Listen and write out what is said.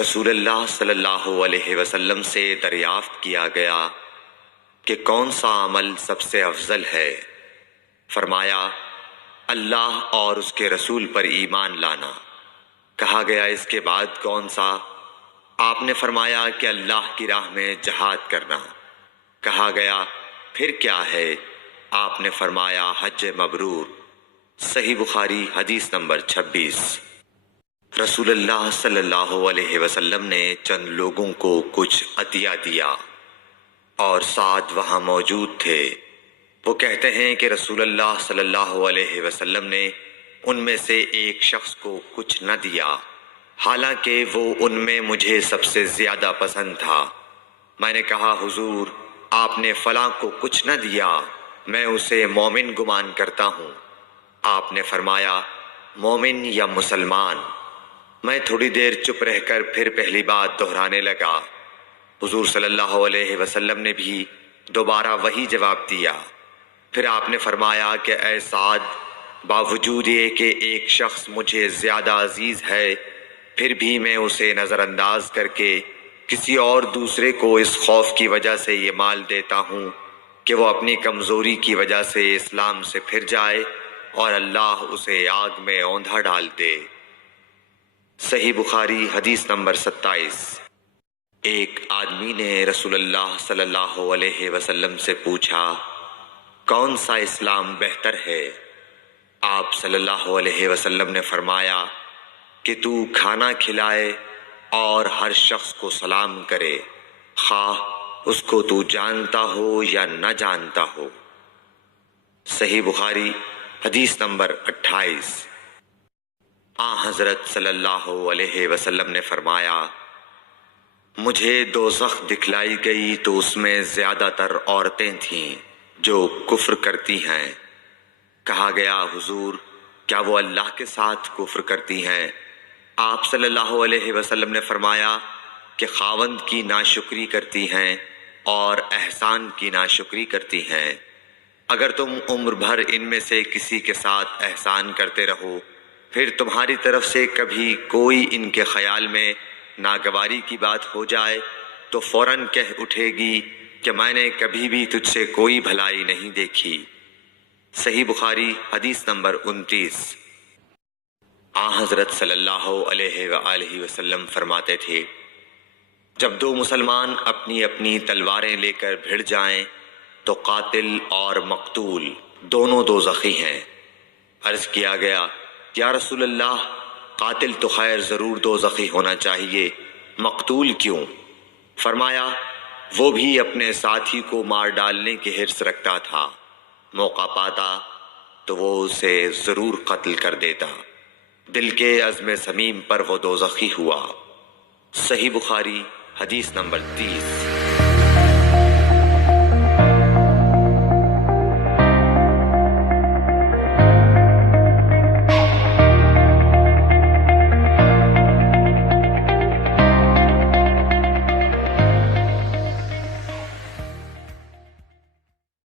رسول اللہ صلی اللہ علیہ وسلم سے دریافت کیا گیا کہ کون سا عمل سب سے افضل ہے؟ فرمایا اللہ اور اس کے رسول پر ایمان لانا۔ کہا گیا اس کے بعد کون سا؟ آپ نے فرمایا کہ اللہ کی راہ میں جہاد کرنا۔ کہا گیا پھر کیا ہے؟ آپ نے فرمایا حج مبرور۔ صحیح بخاری حدیث نمبر 26۔ رسول اللہ صلی اللہ علیہ وسلم نے چند لوگوں کو کچھ عطیہ دیا اور سعد وہاں موجود تھے۔ وہ کہتے ہیں کہ رسول اللہ صلی اللہ علیہ وسلم نے ان میں سے ایک شخص کو کچھ نہ دیا، حالانکہ وہ ان میں مجھے سب سے زیادہ پسند تھا۔ میں نے کہا حضور آپ نے فلاں کو کچھ نہ دیا، میں اسے مومن گمان کرتا ہوں۔ آپ نے فرمایا مومن یا مسلمان؟ میں تھوڑی دیر چپ رہ کر پھر پہلی بات دہرانے لگا۔ حضور صلی اللہ علیہ وسلم نے بھی دوبارہ وہی جواب دیا۔ پھر آپ نے فرمایا کہ اے سعد، باوجود یہ کہ ایک شخص مجھے زیادہ عزیز ہے، پھر بھی میں اسے نظر انداز کر کے کسی اور دوسرے کو اس خوف کی وجہ سے یہ مال دیتا ہوں کہ وہ اپنی کمزوری کی وجہ سے اسلام سے پھر جائے اور اللہ اسے آگ میں اوندھا ڈال دے۔ صحیح بخاری حدیث نمبر 27۔ ایک آدمی نے رسول اللہ صلی اللہ علیہ وسلم سے پوچھا کون سا اسلام بہتر ہے؟ آپ صلی اللہ علیہ وسلم نے فرمایا کہ تو کھانا کھلائے اور ہر شخص کو سلام کرے، خواہ اس کو تو جانتا ہو یا نہ جانتا ہو۔ صحیح بخاری حدیث نمبر 28۔ حضرت صلی اللہ علیہ وسلم نے فرمایا مجھے دوزخ دکھلائی گئی تو اس میں زیادہ تر عورتیں تھیں جو کفر کرتی ہیں۔ کہا گیا حضور کیا وہ اللہ کے ساتھ کفر کرتی ہیں؟ آپ صلی اللہ علیہ وسلم نے فرمایا کہ خاوند کی ناشکری کرتی ہیں اور احسان کی ناشکری کرتی ہیں۔ اگر تم عمر بھر ان میں سے کسی کے ساتھ احسان کرتے رہو، پھر تمہاری طرف سے کبھی کوئی ان کے خیال میں ناگواری کی بات ہو جائے تو فوراً کہہ اٹھے گی کہ میں نے کبھی بھی تجھ سے کوئی بھلائی نہیں دیکھی۔ صحیح بخاری حدیث نمبر 29۔ حضرت صلی اللہ علیہ وآلہ وسلم فرماتے تھے جب دو مسلمان اپنی اپنی تلواریں لے کر بھڑ جائیں تو قاتل اور مقتول دونوں دوزخی ہیں۔ عرض کیا گیا یا رسول اللہ قاتل تو خیر ضرور دوزخی ہونا چاہیے، مقتول کیوں؟ فرمایا وہ بھی اپنے ساتھی کو مار ڈالنے کی حرص رکھتا تھا، موقع پاتا تو وہ اسے ضرور قتل کر دیتا، دل کے عزم صمیم پر وہ دوزخی ہوا۔ صحیح بخاری حدیث نمبر 30۔